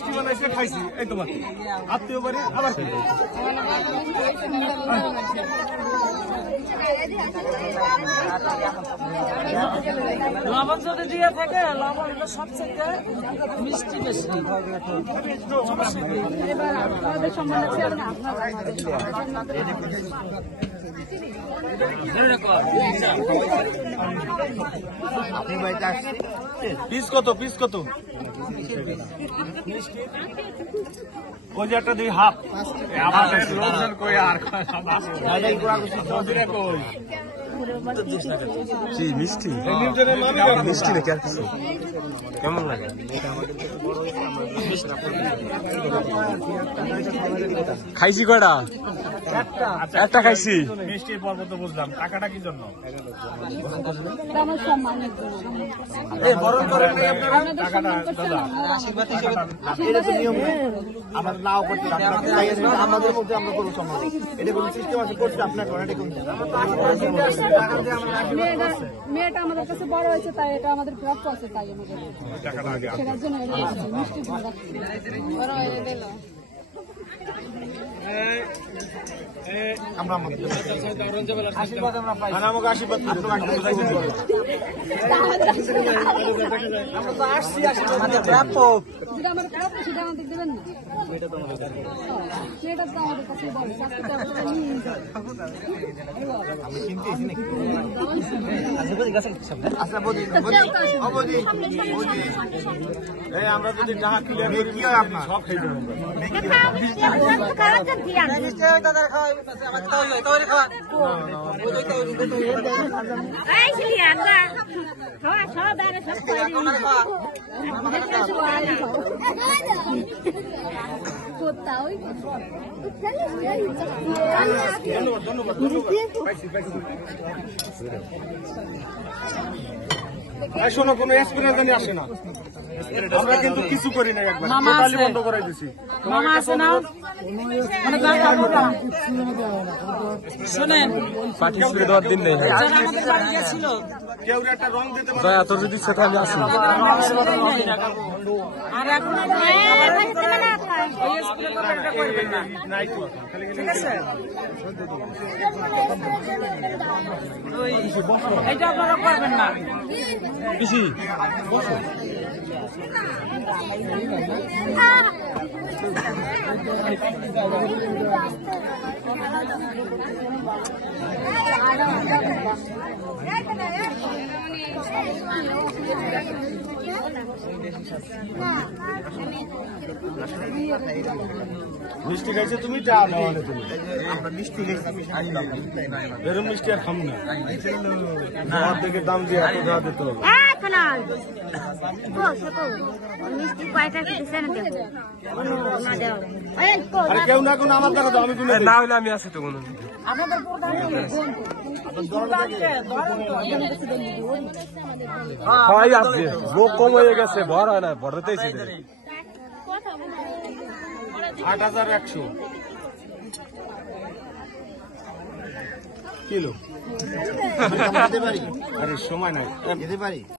মিষ্টি বানাইছে খাইছি এই তোমার আত্মীয় বাড়ি আবার লবণ যদি দিয়ে থাকে লবণ সবচেয়ে মিষ্টি বেশি এবার আপনাদের সম্মান আছে আর না পিস কত পিস কত ওই যে একটা দুই হাফ লোকজন কই আর মিষ্টি মিষ্টি নাকি আর কিছু কেমন লাগে খাইছি কয়টা একটা খাইছি মিষ্টির পর্ব তো বুঝলাম টাকাটা কি জন্য আমার সম্মানের বরণ করেন নাই আপনারা টাকাটা দাদা এটা তো নিয়ম আমার নাও করতে আমাদের মধ্যে আমরা করবো সম্মান এটা কোনো সিস্টেম আছে করতে আপনার করেন এটা কোন মেয়েটা আমাদের কাছে বড় হয়েছে তাই এটা আমাদের প্রাপ্য আছে তাই আমাদের টাকাটা আগে সেটার জন্য মিষ্টি বড় হয়ে গেল আমরা আমাদের আশীর্বাদ আমরা পাই আমাকে আশীর্বাদ আমরা তো আসছি আমাদের প্রাপ্য যেটা আমাদের প্রাপ্য সেটা আমাদের দেবেন না সেটা তো আমাদের কাছে বড় আমি চিনতে এসি নাকি আচ্ছা বদি বদি এই আমরা যদি টাকা ক্লিয়ার করি কি হয় আপনার সব খাই দেবো শোনো কোনো এক্সপিরিয়েন্স জানি আসে না আমরা কিন্তু কিছু করি না একবার টোটালি বন্ধ করাই দিছি মামা আছে না শোনেন পার্টিসিপেট দেওয়ার দিন নেই যারা আমাদের বাড়ি গেছিল কেউ একটা রং দিতে পারে দয়া তোর যদি সেটা আমি আসি আর এখন ওই স্প্রে করাটা করবেন না নাই তো খালি ঠিক আছে ওই এটা আপনারা করবেন না বেশি মিষ্টি খাইছে তুমি চা নাও তুমি আমরা মিষ্টি এরকম মিষ্টি আর খামু না ঘর থেকে দাম দিয়ে এত টাকা দিতে হবে আরে কেউ না কোনো আমার দ্বারা দাও আমি তুমি না হইলে আমি আছি তো কোনো আপনাদের হয় আসবে লোক কম হয়ে গেছে ভর হয় না ভরতেইছি ৮,১০০ কিলো যেতে পারি আরে সময় নাই যেতে পারি